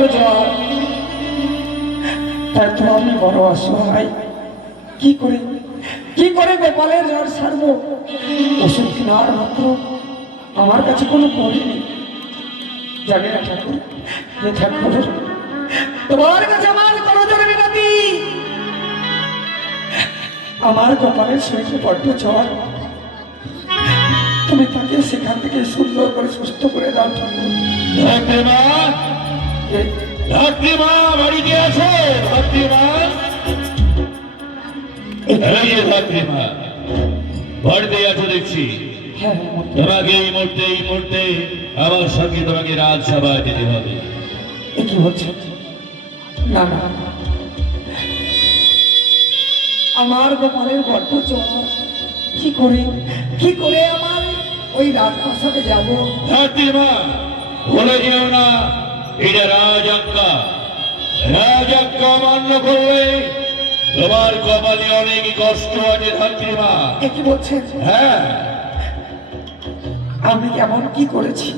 বড় জ্বর, তাই তো আমি বড় অসহায়। কি করে গোপালের জ্বর সারবো? ওষুধ কেনার মাত্র আমার কাছে কোনো করি নেই। জানি না ঠাকুর, ঠাকুর তোমার কাছে আমার কোনো জোরে বিনতি। আমার গোপালের শরীরে বড্ড জ্বর, তুমি তাকে সেখান থেকে সুন্দর করে সুস্থ করে দাও ঠাকুর। ধাত্রীমা বাড়িতে আছে? ধাত্রীমা, ধাত্রীমা বাড়িতে আছো দেখছি। তোমাকে এই মুহূর্তে আমার সঙ্গে তোমাকে রাজসভায় যেতে হবে। কি হচ্ছে? না না, আমার গোপালের বড্ড জ্বর, কি করে আমার ওই রাজপ্রাসাদে যাব? ধাত্রীমা, ভুলে যেও না এটা রাজাজ্ঞা। রাজাজ্ঞা অমান্য করলে তোমার কপালে অনেক কষ্ট আছে ধাত্রীমা। কি বলছেন? হ্যাঁ, আমি কেমন কি করেছি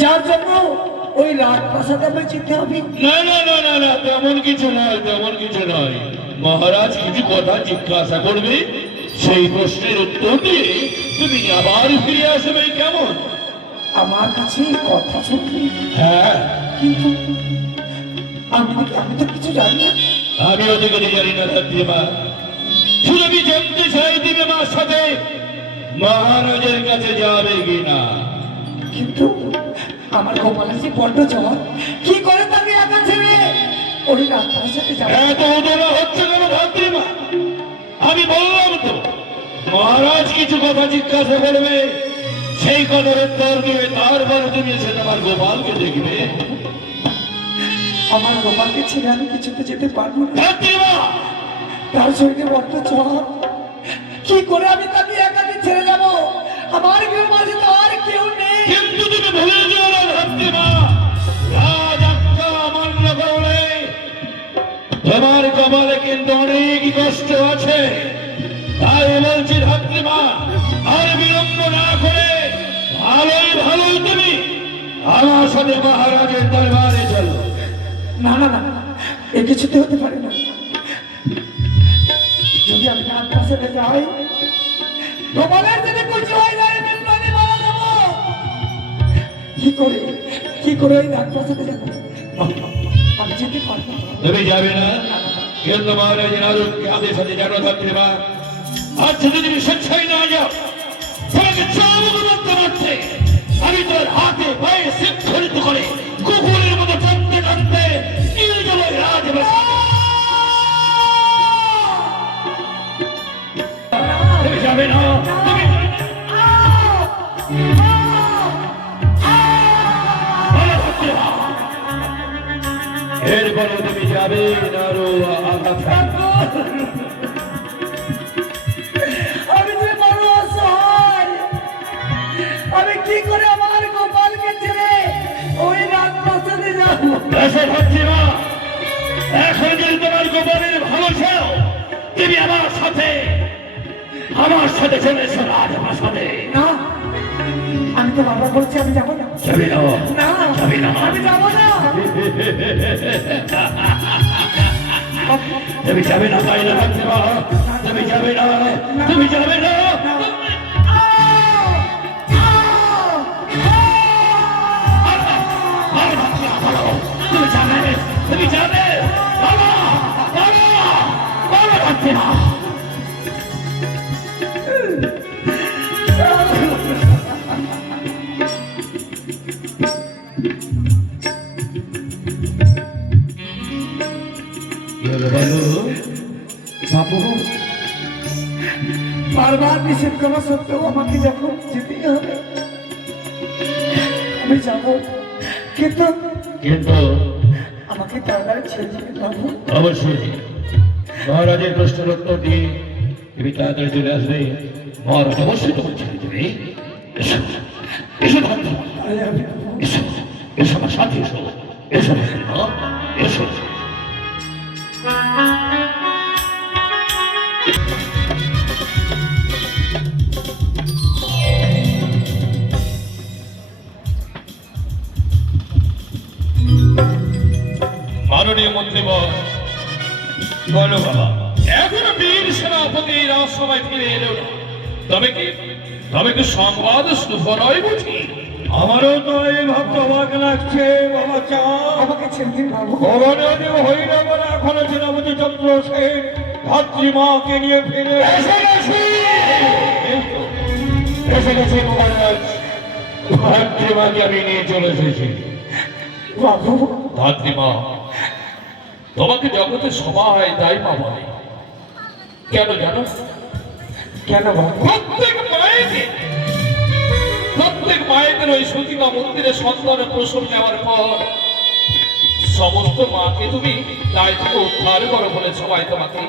যার জন্য ওই রাজপ্রাসাদে আমি যেতে হবে? না না না না না, তেমন কিছু নয়। মহারাজ কিছু কথা জিজ্ঞাসা করবে, সেই প্রশ্নের উত্তর দিয়ে তুমি আবার ফিরে আসবে। কেমন? আমার কাছে কথা শুনবে? হ্যাঁ, কিন্তু আমি তো কিছু জানি না। আমিও তো কিছু জানি না ধাত্রীমা। শুধু আমি জানতে চাই তুমি আমার সাথে মহারাজের কাছে যাবে কিনা। কিন্তু আমার গোপালের যে বড্ড জ্বর, কি করে তাকে একা ছেড়ে ওই রাজপ্রাসাদে যাব? এত উদলা হচ্ছে কেন ধাত্রীমা? আমি বললাম তো, মহারাজ কিছু কথা জিজ্ঞাসা করবে, সেই কথার উত্তর দিবে, তারপরে তুমি এসে তোমার গোপালকে দেখবে। আমার গোপালকে ছেড়ে আমি কিছুতে যেতে পারবো না ধাত্রীমা। তার শরীরে বড্ড জ্বর, কি করে আমি তাকে একাকে ছেড়ে যাব? আমার কেউ মাঝে তো আর কেউ নেই। কিন্তু তুমি ভুলে যেও না ধাত্রীমা, রাজাজ্ঞা অমান্য করলে তোমার কপালে কিন্তু অনেক কষ্ট আছে। তাই বলছি ধাত্রীমা, আর বিলম্ব না করে ভালোই তুমি আমার সাথে মহারাজের দরবারে চলো। না না না, এ কিছুতে হতে পারে না। যদি আমি রাজপ্রাসাদে যাই, গোপালের যদি কিছু হয়ে যায়, আমি প্রাণে মারা যাব। কি করে ওই রাজপ্রাসাদে যাব? আমি যেতে পারবো না। তুমি যাবে না? কিন্তু মহারাজের আদেশ আছে জানো ধাত্রীমা। আজ যদি তুমি স্বেচ্ছায় না যাও, তোমাকে চাবুক মারতে আমি তোর হাতে পায়ে শৃঙ্খলিত করে কুকুরের মতো টানতে নিয়ে যাবো রাজপ্রাসাদে। তুমি যাবে না? এরপরে তুমি যাবে না? আরো আঘাত আমি যে বড় অসহায়, আমি কি করে আমার গোপালকে ছেড়ে ওই রাজপ্রাসাদে যাব? ধাত্রীমা, এখন যদি তোমার গোপালের ভালো চাও, তুমি আমার সাথে চলে এসো রাজপ্রাসাদে। না, আমি তো বাবা বলছি আমি যাবো না। যাবে না? না, যাবে না? আমি যাবো না। তুমি যাবে না তাই না ধাত্রীমা? তুমি যাবে না? তুমি যাবে না? তুমি যাবে? ধাত্রীমা, বাবু, বারবার নিষেধ করা সত্ত্বেও আমাকে যখন যেতেই হবে, আমি যাবো। কিন্তু আমাকে তাড়াতাড়ি ছেড়ে দিতে পারবো? অবশ্যই মহারাজের প্রশ্নের উত্তর দিয়ে তুমি তাড়াতাড়ি চলে আসবে। মহারাজ অবশ্যই তোমার ছেড়ে দেবে। এসো এসো ধাত্রীমা, এসো এসো আমার সাথে এসো। এসো ধাত্রীমা, এসো। করতে বল। বলো বাবা। এখনো বীর সেনাপতি রাজসভায় ফিরে এলো না, তবে কি সংবাদ শুভ নয় বুঝি? আমারও তো এই ভাবতে অবাক লাগছে বাবা চাঁদ। আমাকে ছেড়ে দিন বাবু। ভগবানের হইরাবার এখনো সেনাপতি চন্দ্রসেন ভাতৃমাকে নিয়ে ফিরে এসে গেছি। এই তো, এসে গেছি মহারাজ, ভাতৃমাকে আমি নিয়ে চলে এসেছি। বাবু ভাতৃমা, তোমাকে জগতে সবাই দাইমা বলে, কেন জানো? কেন বাবু? প্রত্যেক মায়েদের ওই সতীমা মন্দিরে সন্তানের প্রসব নেওয়ার পর সমস্ত মাকে তুমি দায় থেকে উদ্ধার করো বলে সবাই তোমাকে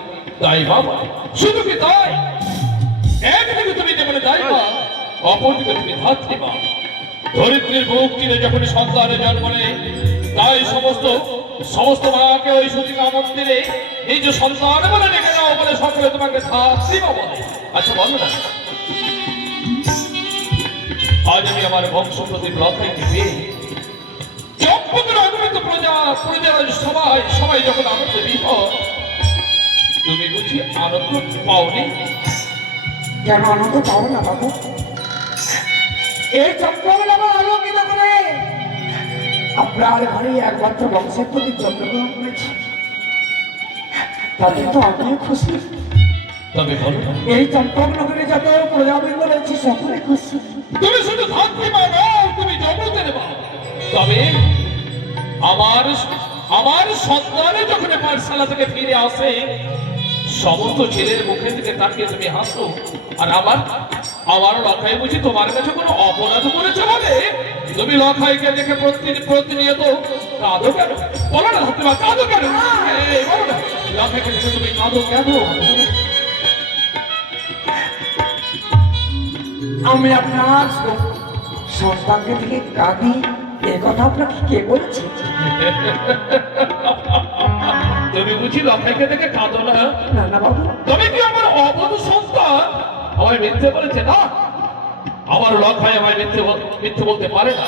দাইমা বলে। শুধু কি তাই, একদিকে তুমি যেমন দাইমা, অপরদিকে তুমি ধাত্রীমা। ধরিত্রীর বুক চিরে যখন সন্তানের জন্ম নেয়, তাই সমস্ত মাকে ওই সতীমা মন্দিরে নিজ সন্তান বলে ডেকে নাও বলে সকলে তোমাকে ধাত্রীমা বলে। আচ্ছা বলো না, আজ আমি আমার বংশ প্রতি লতাইকে পেয়ে চম্পকের অগণিত প্রজার সবাই যখন আনন্দ বিভোর, তুমি বুঝি আনন্দ পাওনি? কেন আনন্দ পাবো না বাবু? এই চক্রগুলো আমার আলোকিত করে আপনার ঘরে একমাত্র বংশের প্রতি জন্মগ্রহণ করেছি, তাতে তো আমিও খুশি। তবে বলো না, এই চম্পকনগরে যত প্রজাবৃন্দ রয়েছে সকলে খুশি। তুমি শুধু ধাত্রীমা নও, তুমি জগতের মা। তবে আমার সন্তানে যখন পাঠশালা থেকে ফিরে আসে, সমস্ত ছেলের মুখে থেকে তাকিয়ে তুমি হাসো, আর আমার লখাই বুঝি তোমার কাছে কোনো অপরাধ করেছে বলে তুমি লখাইকে দেখে প্রতিনিয়ত কাঁদো কেন? বলো না ধাত্রীমা, কাঁদো কেন? এই বলো না, লখাইকে দেখে তুমি কাঁদো কেন? আমি আপনার সন্তানকে থেকে কাঁদি, এ কথা আপনাকে কে বলেছে? তুমি বুঝি লখাইকে দেখে কাঁদো না? না না বাবু, তবে কি আমার অবধ সন্তান আমায় মিথ্যে বলেছে? না, আমার লখাই আমায় মিথ্যে বলতে পারে না।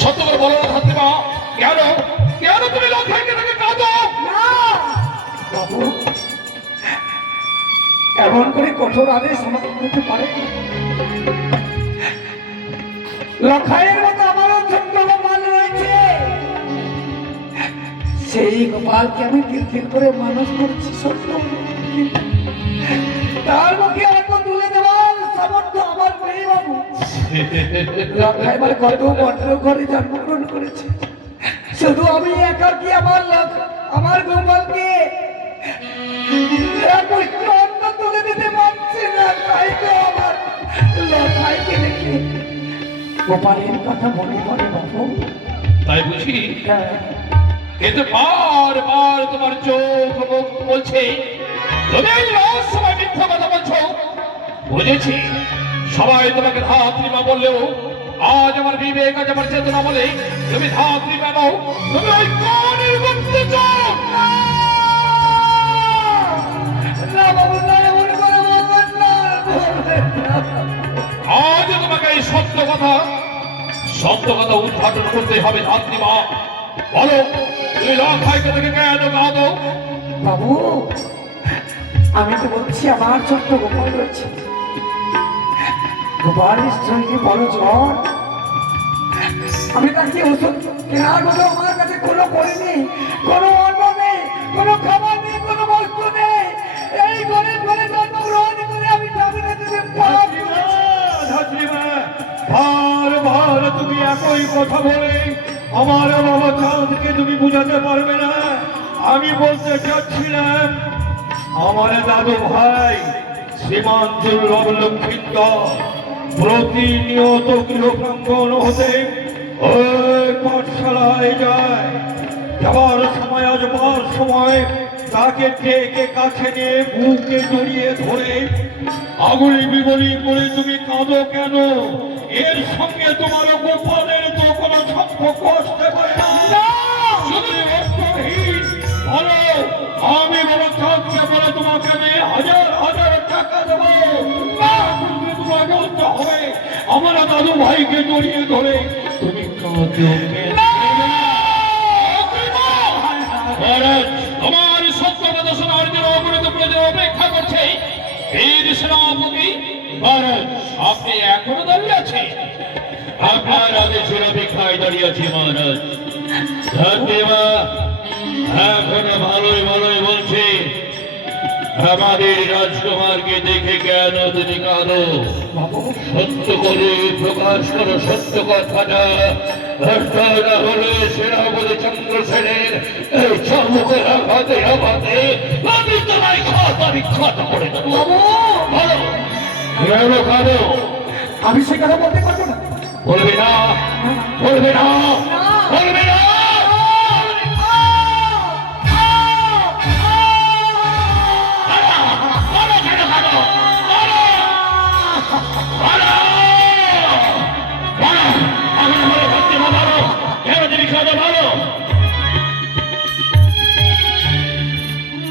সত্য করে বলো না ধাত্রীমা, কেন তুমি লখাইকে দেখে কাঁদো? না বাবু, এমন করে কঠোর আদেশ আমাকে করতে পারে না। লখাইয়ের মতো আমারও ছোট্ট গোপাল রয়েছে, সেই গোপালকে আমি তিল করে মানুষ করছি সত্য, তার মুখে অল্প তুলে দেওয়ার সামর্থ্য আমার নেই বাবু। লখাই আমার কত বড্ড ঘরে জন্মগ্রহণ করেছে, শুধু আমি একাকি আমার গোপালকে অন্ন তুলে দিতে পারছি না, তাই তো আমার লখাইকে দেখে গোপালের কথা মনে পড়ে বাবু। তাই বুঝি? কিন্তু বারবার তোমার চোখ মুখ বলছে তুমি এই রহস্যময় মিথ্যা কথা বলছো। বুঝেছি, সবাই তোমাকে ধাত্রীমা বললেও আজ আমার বিবেক, আজ আমার চেতনা বলে তুমি ধাত্রীমা নও, তুমি ওই কানের করতে চাও। না বাবু, না এমন করে বলবেন না, বলবেন না। আজ তোমাকে এই সত্য কথা উদ্ঘাটন করতে হবে ধাত্রীমা। বলো, তুমি লখাইকে থেকে কেন কাঁদো? বাবু, আমি তো বলছি আমার ছোট্ট গোপাল রয়েছে, গোপালের শরীরে বড় জ্বর, আমি তাকে ওষুধ কেনার মতো আমার কাছে কোনো করিনি, কোনো অন্ন নেই, কোনো খাবার নেই, কোনো বস্তু নেই। এই ঘরে ঘরে জন্মগ্রহণ করে আমি ঠাকুরের কাছে পাপ করেছি। ধাত্রীমা, বার তুমি একই কথা বলে আমার বাবা চাঁদকে তুমি বুঝাতে পারবে না। আমি বলতে চাচ্ছিলাম, আমার দাদু ভাই শ্রীমান দুর্লভ লক্ষ্মীন্দর প্রতিনিয়ত গৃহপ্রাঙ্গণ হতে ওই পাঠশালায় যায়। যাবার সময়, আসবার সময় তাকে ডেকে কাছে নিয়ে বুকে জড়িয়ে ধরে আগুলি বিগলি করে তুমি কাঁদো কেন? এর সঙ্গে তোমার গোপালের তো কোনো সম্পর্ক আসতে পারে না। শুধু অর্থহীন বলো, আমি বড় চাঁদকে বলে তোমাকে আমি হাজার হাজার টাকা দেবো, না কিন্তু তোমাকে বলতে হবে আমার দাদু ভাইকে জড়িয়ে ধরে তুমি কাঁদো কেন? অপেক্ষা করছে বীর সেনাপতি মহারাজ। আপনি এখনো দাঁড়িয়ে আছে? আপনার আদেশের অপেক্ষায় দাঁড়িয়ে আছি মহারাজ। ধন্যবা এখনো ভালোই ভালোই বলছে, আমাদের রাজকুমারকে দেখে কেন তুমি কাঁদো? সত্য করে প্রকাশ করো সত্য কথাটা। ঘটনা হলে সেনাপতি চন্দ্রসেনের এই চমকের আঘাতে আঘাতে আমি তোমায় ক্ষত বিক্ষত করে দেবো। বলো কেন কাঁদো? আমি সে কথা বলতে পারবো না। বলবে না, বলবে না, বলবে না।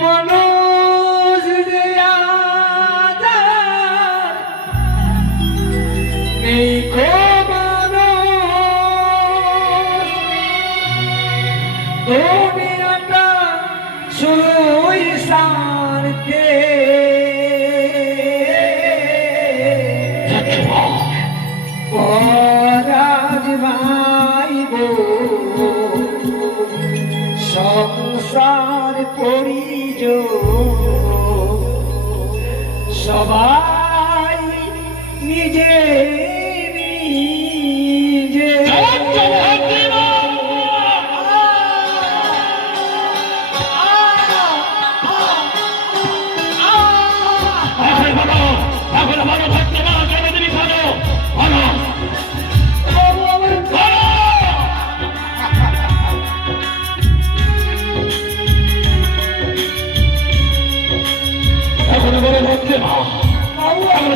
মানুষ দেয়াদার নেই কো মানুষ, দুনিয়াটা শুধুই সারতে। ও রাজ ভাই গো, সংসার করিজ সবাই নিজে নিজে।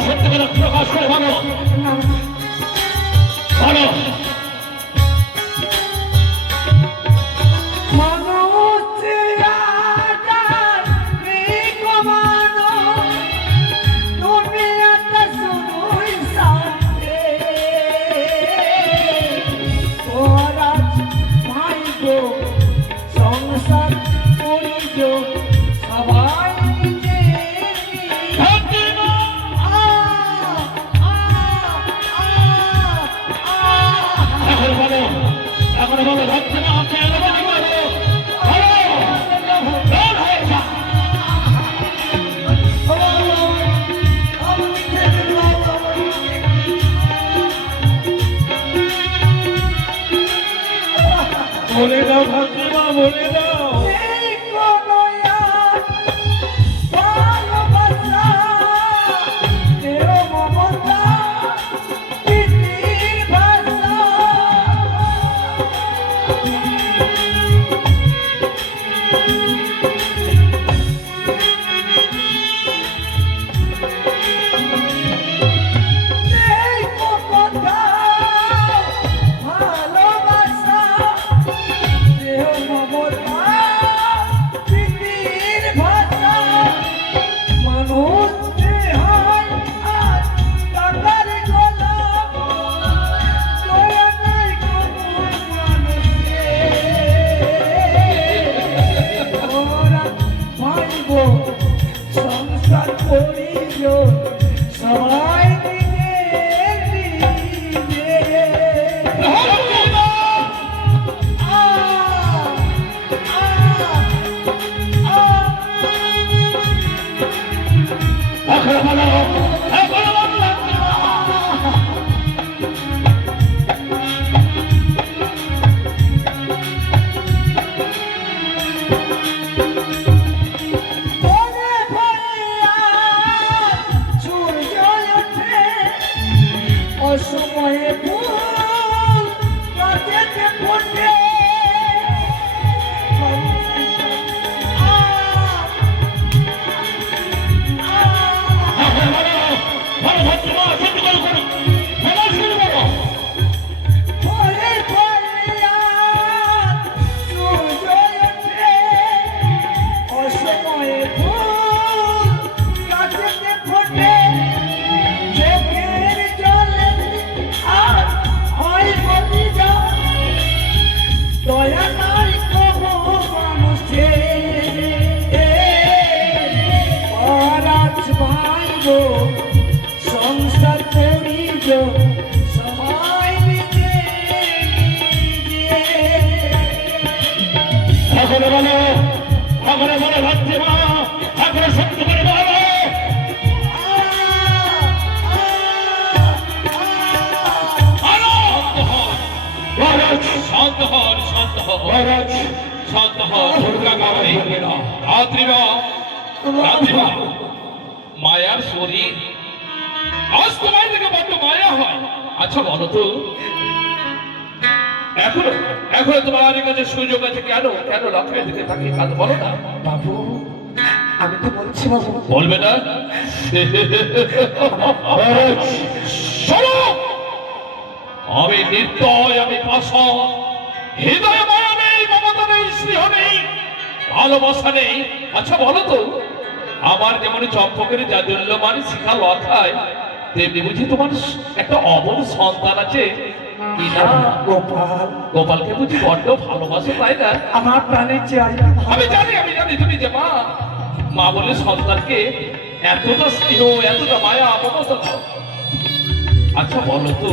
সত্য করে প্রকাশ করে ভালো ভালো। সংসার করিজ সবাই নিজে বলে দাও ভদ্রমা, বলে দাও। ভালোবাসা এখনো মনে ভাবছে মা, এখনো সত্য করে বলো। মহারাজ শান্ত হন, শান্ত হন মহারাজ, শান্ত হন। রাত্রিবা মায়ার শরীর, আজ তোমার থেকে বড্ড মায়া হয়। আচ্ছা বলো তো, এখনো এখনো তোমার কাছে সুযোগ আছে, কেন কেন রাত্রের দিকে তাকিয়ে কাঁদো, বলো না। বাবু, আমি তো বলছি বাবু। বলবে না? শোনো, আমি নির্দয়, আমি পাষাণ, হৃদয়ে মায়া নেই, মমতা নেই, স্নেহ নেই, ভালোবাসা নেই। আচ্ছা বলো তো, আমার যেমন চম্পকের জাজল্যমান শিখা লথায়, তেমনি বুঝি তোমার একটা অবল সন্তান আছে কি না? গোপাল, গোপালকে বুঝি বড্ড ভালোবাসো, তাই না? আমার প্রাণের চেয়ে আমি জানি তুমি যে মা, মা বলে সন্তানকে এতটা স্নেহ, এতটা মায়া, মমতা দাও। আচ্ছা বলো তো,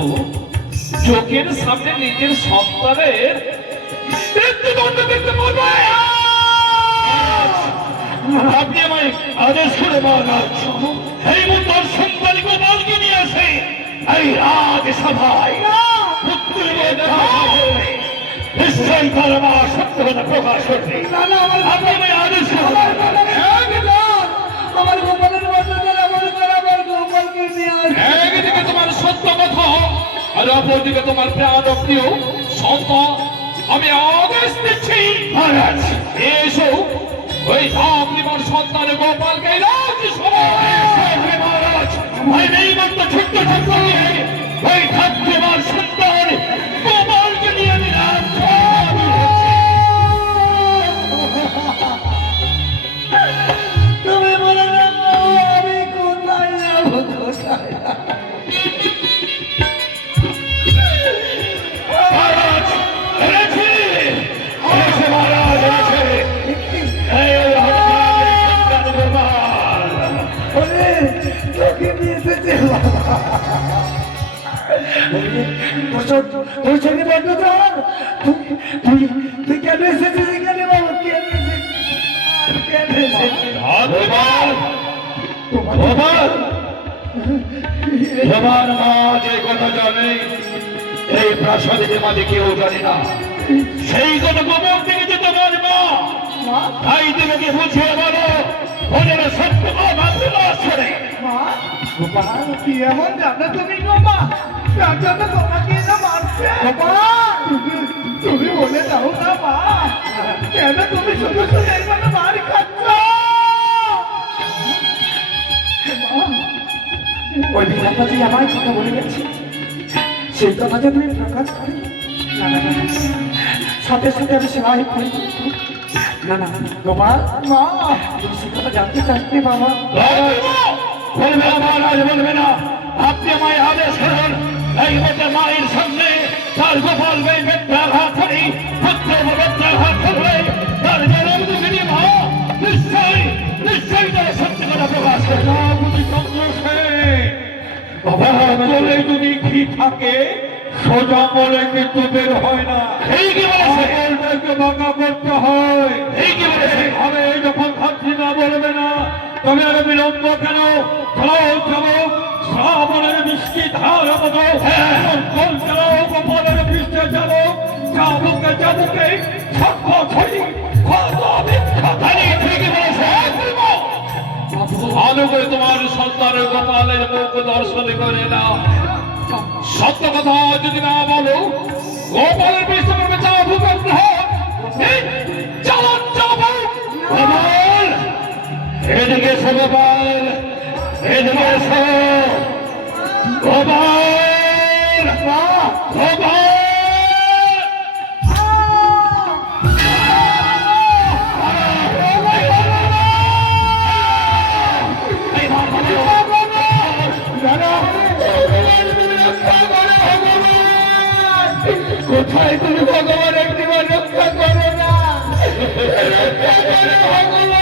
চোখের সামনে নিজের সন্তানের মৃত্যুদণ্ড দেখতে পারবে? আপনি আমায় আদেশ করে মহারাজ, এই মুদ্রার সন্তানী গোপালকে নিয়ে আসে এই রাজসভায়। নিশ্চয়ই তার মা সত্য কথা প্রকাশ করবে। আপনি আমায় আদেশ করবেন। আমার গোপালের আমার গোপালকে নিয়ে আসে। একদিকে তোমার সত্য কথা, আর অপরদিকে তোমার প্রাণ প্রিয় সন্তান। আমি আদেশ দিচ্ছি মহারাজ, এসো ওই আপনিমার সন্তান গোপালকে মহারাজ, এই মাত্র ছোট্ট ছোট্ট ওই ঠাকুমার সন্তান গোপালকে নিয়ে নিলাম। তুমি বলে রাখো, আমি কোথায় যাবো, কোথায়? মহারাজ এনেছি, এনেছে মহারাজ, এনেছে এই সন্তান গোপাল। ওরে, তোকে নিয়ে এসেছে বাবা। তোর সঙ্গে বন্ধ ধর। তুই কেন এসেছিস এখানে বাবা? কেন এসেছিস? কেন এসেছিস? গোপাল, গোপাল, তোমার মা যে কথা জানে এই প্রাসাদের মাঝে কেউ জানে না, সেই কথা গোপন থেকে যে তোমার মা, তাই তোমাকে বুঝিয়ে বলো, ওদের সত্য আসলে। মা, গোপাল, কি এমন জানো তুমি গো মা? তার জন্য তোমাকে না মারছে। গোপাল, তুমি বলে দাও না মা, কেন তুমি শুধু শুধু এইভাবে মার খাচ্ছ? ওই বিধাতাজি আমার কথা বলে গেছে, সেই কথা যে তুমি প্রকাশ করি। না না না, সাথে সাথে আমি সেলাই করি। না না গোপাল, মা, তুমি সে কথা জানতে চাচ্ছি বাবা। বলবে না মহারাজ, বলবে না। আপনি আমায় আদেশ করুন, এই মধ্যে মায়ের সামনে তার গোপাল বেত্রাঘাত করি, পুত্র বেত্রাঘাত করবে, তার জনম দুঃখিনী মা নিশ্চয়ই নিশ্চয়ই তারা সত্য কথা প্রকাশ করবে। বলে যদি ঘি থাকে সোজা বলে কিন্তু বের হয় না, ঠিকই বলেছে, বাঁকা করতে হয়। ঠিকই বলেছে। আমি যখন খাচ্ছি না বলবে না, তবে আর বিলম্ব কেন? চালাও চালাও শ্রাবণের মিষ্টি ধার মতো, জল চালাও গোপালের পৃষ্ঠে চালো, চাবুকে চাবুকে ছক্ক ছড়ি ঠিকই বলেছে। ভালো করে তোমার সন্তানের গোপালের মুখ দর্শন করে নাও। সত্য কথা যদি না বলো, গোপালের পৃষ্ঠ করবে চাবুক চালান চাবুক। গোপাল, এদিকে এসো গোপাল, এদিকে এসো গোপাল, গোপাল। কোথায় তুমি ভগবান? একটিবার রক্ষা করো না, রক্ষা করো ভগবান।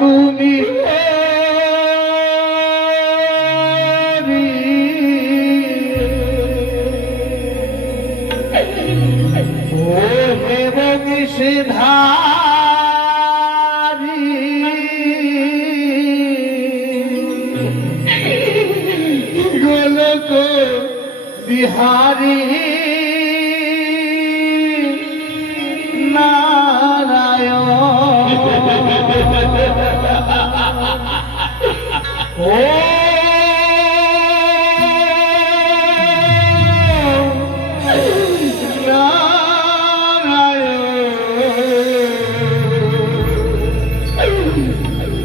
তুমি হে বংশীধারী গোলক বিহারী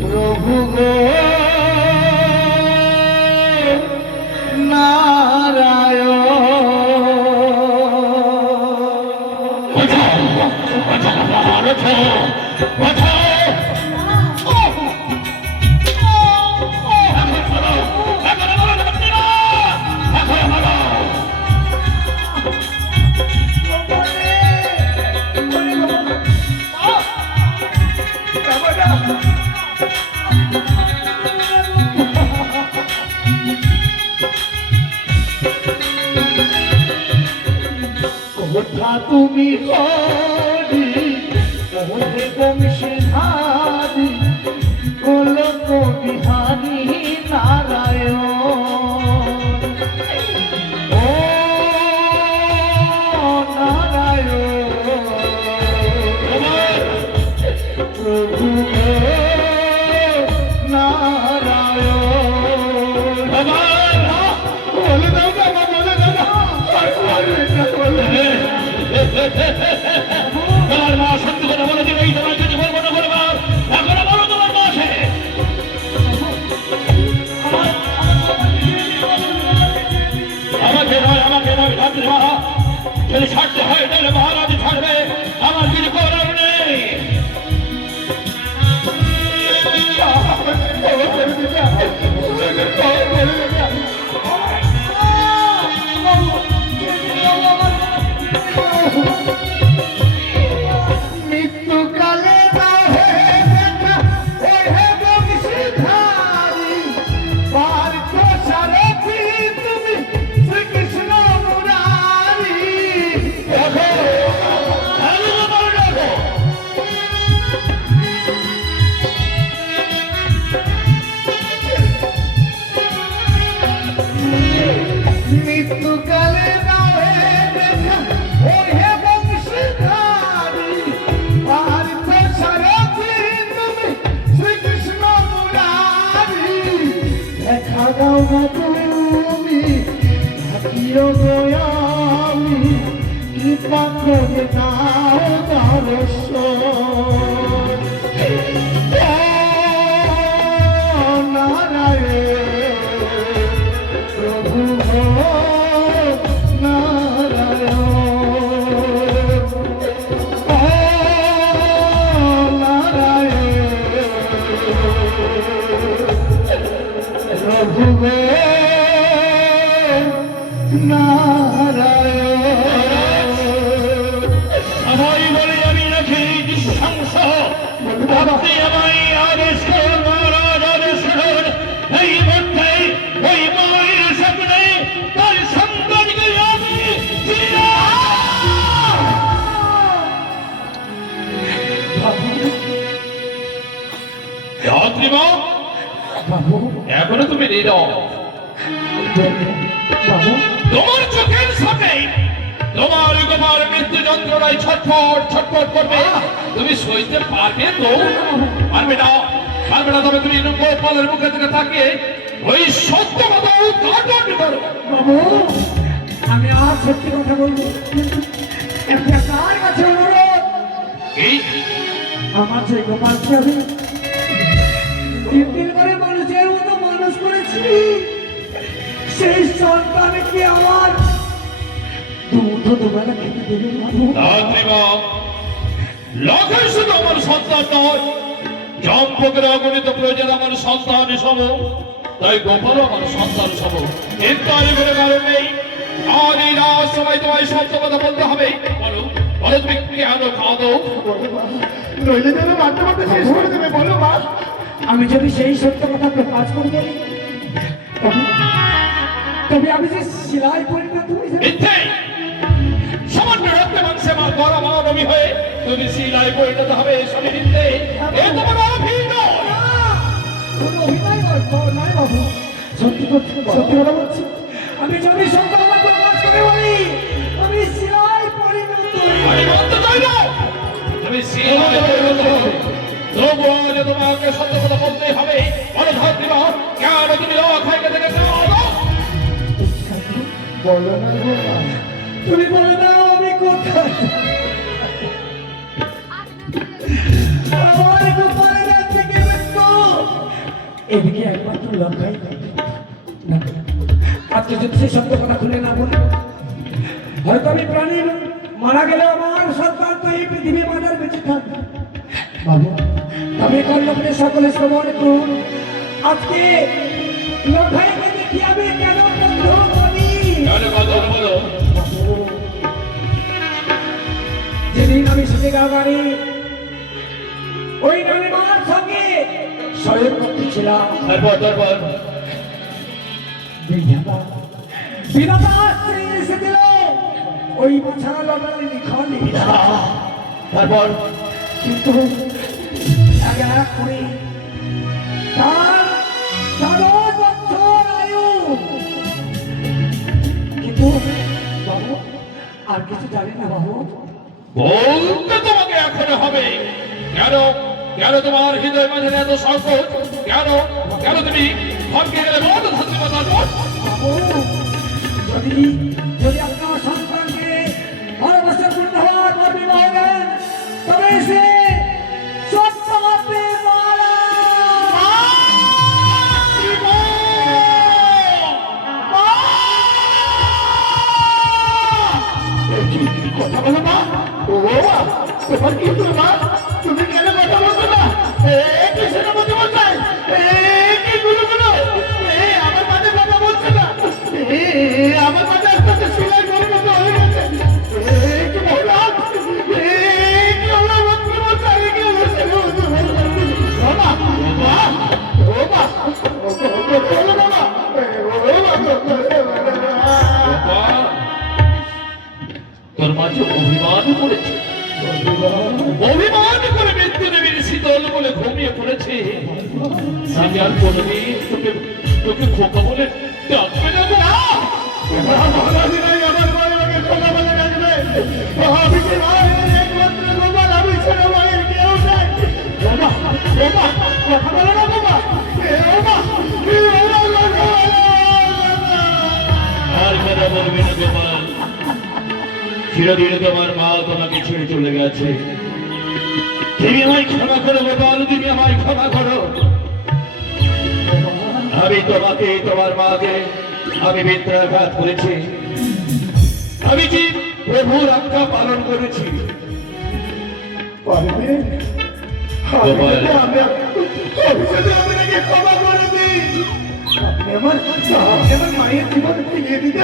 প্রভু গো তুমি হরি ওহে বংশীধারী গোলক বিহারী নারায়ণ ও নারায়ণ প্রভু নারায়ণ বলে দাও না বলে দাও না তোমার মা সত্যি কথা বলে দিবে তোমার যদি বলবো না বলবো এখন বলো তোমার মা আছে আমাকে নয় ছাড়তে মা যদি ছাড়তে হয় তাহলে মহারাজ ছাড়বে আমার কিছু করার নেই মৃত্যুকালে পার্থ সারথি তুমি শ্রীকৃষ্ণ মুরারি মৃত্যুকালে দেখা দাও না তুমি থাকিও গোয়ামি কৃপা করে দাও দর্শন নারায়ণ প্রভু আমায় বলে আমি রাখি নৃশংস আপনি আমায় আদেশ করুন মহারাজ আদেশ করুন এই মধ্যে ওই মায়ের সামনে তার সন্তানকে আমি যাত্রীমা বাবু এখনো তুমি নীরব বাবু তোমার চোখের সামনে তোমার গোপাল মৃত্যু যন্ত্রণায় ছটফট ছটফট করবে তুমি সইতে পারবে তো পারবে না তবে তুমি গোপালের মুখে থেকে তাকিয়ে ওই সত্য কথা উদ্ঘাটন করো বাবু আমি আর সত্যি কথা বলবো একটা কার কাছে অনুরোধ এই আমার যে গোপালকে আমি 3 দিন করে মানুষের মতো মানুষ করেছি সেই সন্তানকে আমার দুধ দুবেলা খেতে দেবে বাবু যাত্রীমা লক্ষ্য শুধু আমার সন্তান নয় জম্পকের অগণিত প্রয়োজন আমার সন্তান সম তাই গোপাল আমার সন্তান সম কিন্তু আমি কোনো কারণ নেই আর এই রাত সময় তোমায় সত্য কথা বলতে হবে বলো বলো তুমি কেন খাওয়া দাও নইলে যেন মারতে মারতে শেষ করে দেবে বলো মা আমি যদি সেই সত্য কথা প্রকাশ করে দেই তবে আমি যে শিলায় পরিণত হয়ে যাবো মিথ্যে সামান্য রক্তে মাংসে আমার তুমি শিলায় পরিণত হবে স্বামী নিন্দে এ তোমার অভিনয়। কোনো অভিনয় নয় বাবু, সত্যি সত্যি কথা বলছি। আমি যদি সন্তান প্রকাশ করে বলি আমি শিলায় পরিণত হই। আমি বলতে চাই না তুমি শিলায় পরিণত হবে, তবুও আজ তোমাকে সত্য কথা বলতেই হবে। অনুধার দিবা কেন তুমি অখাইকে থেকে বলো না বাবা, তুমি বলে দাও আমি কোথায়। আমার গোপালের হাত থেকে মৃত্যু। এদিকে একমাত্র লঙ্কাই না, আজকে যদি সেই সত্য কথা খুলে না বলি হয়তো আমি প্রাণী মারা গেলে আমার সন্তান তো এই পৃথিবী মাদার বেঁচে থাকবে। বাবু তবে কর্ণপুরে সকলে শ্রবণ করুন, আজকে লঙ্কাইকে দেখি আমি কেন বন্ধ করি। বলো যেদিন আমি শুনে গাড়ি ওই নানিমার সঙ্গে শয়ন করতেছিলাম, তারপর বিধাতা স্ত্রী এসে দিল ওই বাছা লটারি লিখনি। তারপর কিন্তু এক এক করে তার 12 বছর আয়ু, কিন্তু বাবু আর কিছু জানি না বাবু। বলতে তোমাকে এখনো হবে। কেন কেন তোমার হৃদয় মাঝে এত সংকট? কেন কেন তুমি ভাবকে গেলে বড় থাকতে পারো? বাবু যদি যদি আপনার সন্তানকে ভালোবাসার পূর্ণ হওয়ার পর বিবাহ দেন তবে সে সত্য হতে পারে। কথা বলো না ও বাবা, তোমার কি হলো মা? তুমি কেন কথা বলছো না? কি সেটা বলতে বলছে? কি গুলো আমার মাঝে কথা বলছে না, আমার মাঝে আস্তে আস্তে সিলাই করে মতো হয়ে গেছে। কি বললাম? কি হলো বলতে বলছে? কি হলো সেটা বলতে বলছে? বাবা ও বাবা তোর মাঝে অভিমান করেছে, অভিমান করে মৃত্যু দেবীর শীতল বলে ঘুমিয়ে পড়েছে। আমি আর কোনদিন তোকে তোকে খোকা বলে ডাকবে না গো। আমার মায়ের আমাকে খোকা বলে ডাকবে। আমি যে মায়ের একমাত্র গোপাল, আমি ছেড়ে মায়ের কেউ নাই। বাবা বাবা কথা বলো না বাবা। আর কথা বলবি না গোপাল, চিরদিন তোমার মা তোমাকে ছেড়ে চলে গেছে। তুমি আমায় ক্ষমা করো গোপাল, তুমি আমায় ক্ষমা করো। আমি তোমাকে তোমার মাকে আমি মিথ্যাঘাত করেছি, আমি কি প্রভুর আজ্ঞা পালন করেছি। ক্ষমা করে দিই। আমার মায়ের জীবন ফিরিয়ে দিতে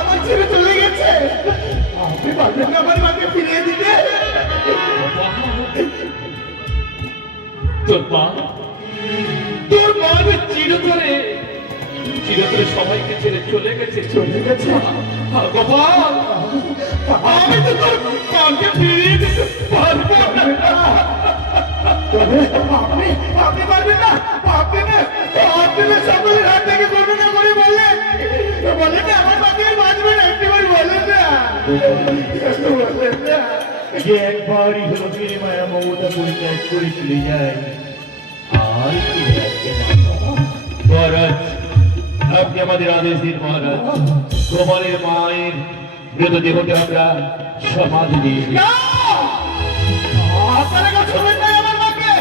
আমার ছেড়ে চলে গেছে, আপনি পারবেন না আমার মাকে ফিরিয়ে দিতে? তোর মা চিরতরে সবাইকে ছেড়ে চলে গেছে। গোপাল আমি তো তোর মাকে ফিরিয়ে দিতে পারবো না। আপনি পারবেন না? আপনি সকলের হাত থেকে ঘটনা করে বললেন না আমার মাকে বাঁচবে না, একটিবার বলেন না। যে একবারই হলো ফিরে মায়া মমতা পরিত্যাগ করে চলে যায় আর ফিরে আসবে না। মহারাজ আপনি আমাদের আদেশ দিন মহারাজ, গোপালের মায়ের মৃতদেহকে আমরা সমাধি দিয়ে দিই। আপনারা কেউ ছুবেন নাই আমার মাকে?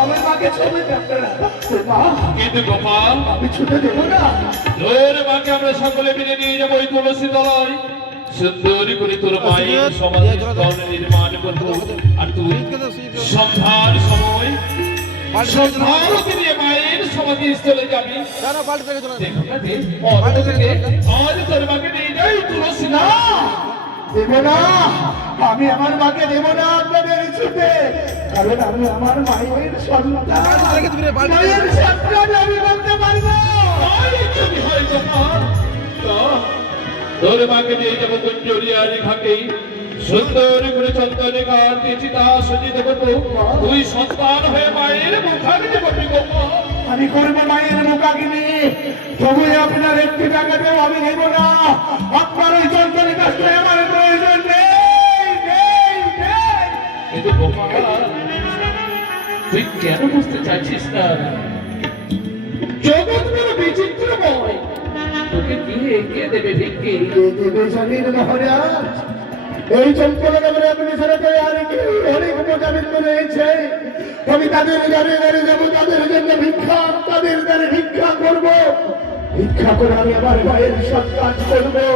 আমার মাকে ছুবেন আপনারা? কিন্তু গোপাল আমি ছুটে দেবো না। তোর মাকে আমরা সকলে মিলে নিয়ে যাবো ওই তুলসী তলায়, সুন্দর করে তোর মায়ের সমাধি স্থল নির্মাণ করবো। আর তুই সন্ধ্যার সময় সন্ধ্যারতি দিয়ে মায়ের সমাধি স্থলে যাবি। আজ তোর মাকে নিয়ে যাই তুলসী না দেব না, আমি আমার মাকে দেব না আপনাদের ছুটে। কারণ আমি আমার মায়ের সন্তান, মায়ের সন্তান আমি বলতে পারবো। যদি হয় গোপাল, তো তোর মাকে নিয়ে যাবো কুঞ্জরিয়ার ঘাটে, সুন্দর করে চন্দনে ঘাট দিয়েছি, তা সজিয়ে দেবো। তুই সন্তান হয়ে মায়ের মুখাগ্নি করবি গোপাল। আমি করবো মায়ের মুখাগ্নি, তবুই আপনার একটি টাকাতেও আমি নেব না। আপনার ওই যন্ত্রের কাছে আমার প্রয়োজন নেই, নেই, নেই। কিন্তু গোপাল, তুই কেন বুঝতে চাইছিস না? জগৎ বড় বিচিত্রময়, তোকে কে দেবে ভিক্ষে? জানি না মহারাজ, এই চম্পলা নগরে আপনি ছাড়া তো আর কেউ অনেক উপজামিত রয়েছে। আমি তাদের গাড়ি গাড়ি যাবো, তাদের জন্য ভিক্ষা, তাদের দ্বারে ভিক্ষা করবো। ভিক্ষা করে আমি আমার মায়ের সব কাজ করবো।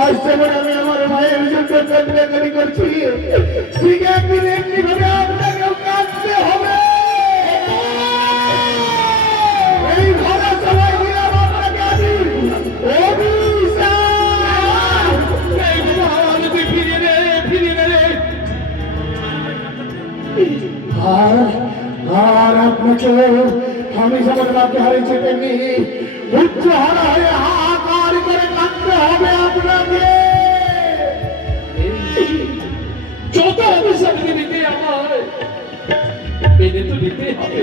আজ যেমন আমি আমার মায়ের জন্য চন্দ্রাকারি করছি, ঠিক একদিন একটি ভাবে আপনাকেও কাঁদতে হবে। এই ঘরে সবাই দিলাম আপনাকে আমি অভিশাপ। এই গোপাল, তুই ফিরিয়ে নে, ফিরিয়ে নে। আর আপনাকে আমি যেমন বাপকে হারিয়েছি, তেমনি উচ্চ হারা হয়ে হাহাকার করে কাঁদতে হবে আপনাকে। যত অভিশাপ দিতে আমার মেনে তো নিতে হবে।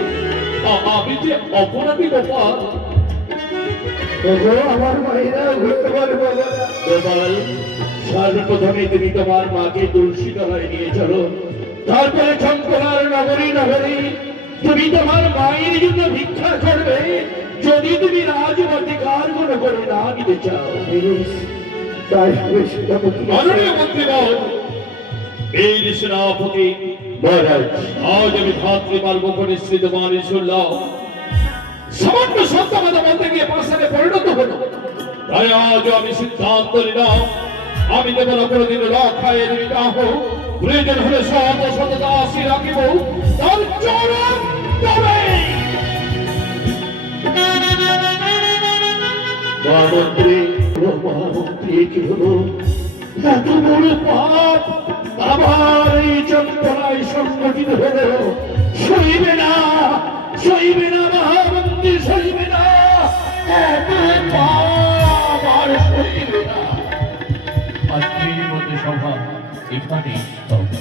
আমি যে অপরাধী গোপাল। ওগো, আমার মায়েরা ঘুরতে পারবো না। গোপাল, সর্বপ্রথমে তুমি তোমার মাকে তুলসী তলায় নিয়ে চলো, তারপরে চম্পলার নগরী নগরী তুমি তোমার মায়ের জন্য ভিক্ষা করবে, যদি তুমি রাজবাটিকার কোনো করে না নিতে চাও। তাই আমি সেনাপতি মাননীয় মন্ত্রীগণ, বীর সেনাপতি মহারাজ, আজ আমি ভাতৃমার্গ নিশ্চিত বাণী শুনলাম। সামান্য সত্যবাদা বলতে গিয়ে পাশাতে পরিণত হলো। তাই আজ আমি সিদ্ধান্ত নিলাম, আমি দেব না কোনোদিন লক্ষায়ের বিবাহ, প্রয়োজন হলে শত শত দাসী রাখিব, তার চরম তবে। মহামন্ত্রী, মহামন্ত্রী, কি হলো? এত বড় পাপ আবার এই চম্পলায় সংগঠিত হলো। সইবে না, সইবে না মহামন্ত্রী, সইবে না। এত পাপ আর সইবে না। আজকের মধ্যে সভা এখানে স্তব্ধ।